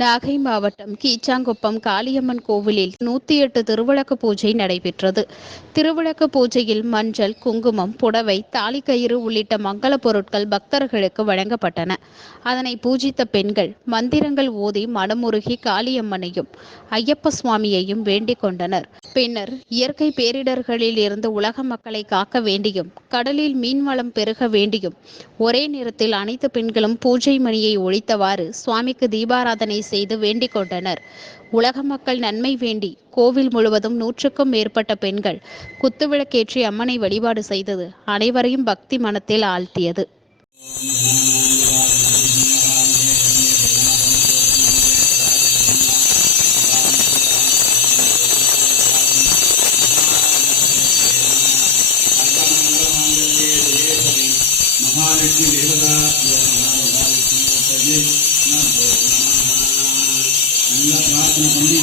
நாகை மாவட்டம் கீச்சாங்குப்பம் காளியம்மன் கோவிலில் 108 திருவிளக்கு பூஜை நடைபெற்றது. திருவிளக்கு பூஜையில் மஞ்சள், குங்குமம், புடவை, தாலிக்கயிறு உள்ளிட்ட மங்கள பொருட்கள் பக்தர்களுக்கு வழங்கப்பட்டன. அதனை பூஜித்த பெண்கள் மந்திரங்கள் ஓதி மனமுருகி காளியம்மனையும் ஐயப்ப சுவாமியையும் வேண்டிக் கொண்டனர். பின்னர் இயற்கை பேரிடர்களில் இருந்து உலக மக்களை காக்க வேண்டியும் கடலில் மீன்வளம் பெருக வேண்டியும் ஒரே நேரத்தில் அனைத்து பெண்களும் பூஜை மணியை ஒழித்தவாறு சுவாமிக்கு தீபாராதனை செய்து வேண்டிக் கொண்டனர். உலக மக்கள் நன்மை வேண்டி கோவில் முழுவதும் 100க்கும் மேற்பட்ட பெண்கள் குத்துவிளக்கேற்றி அம்மனை வழிபாடு செய்தது அனைவரையும் பக்தி மனத்தில் ஆழ்த்தியது. महालक्ष्मी देवता प्रार्थना பண்ணி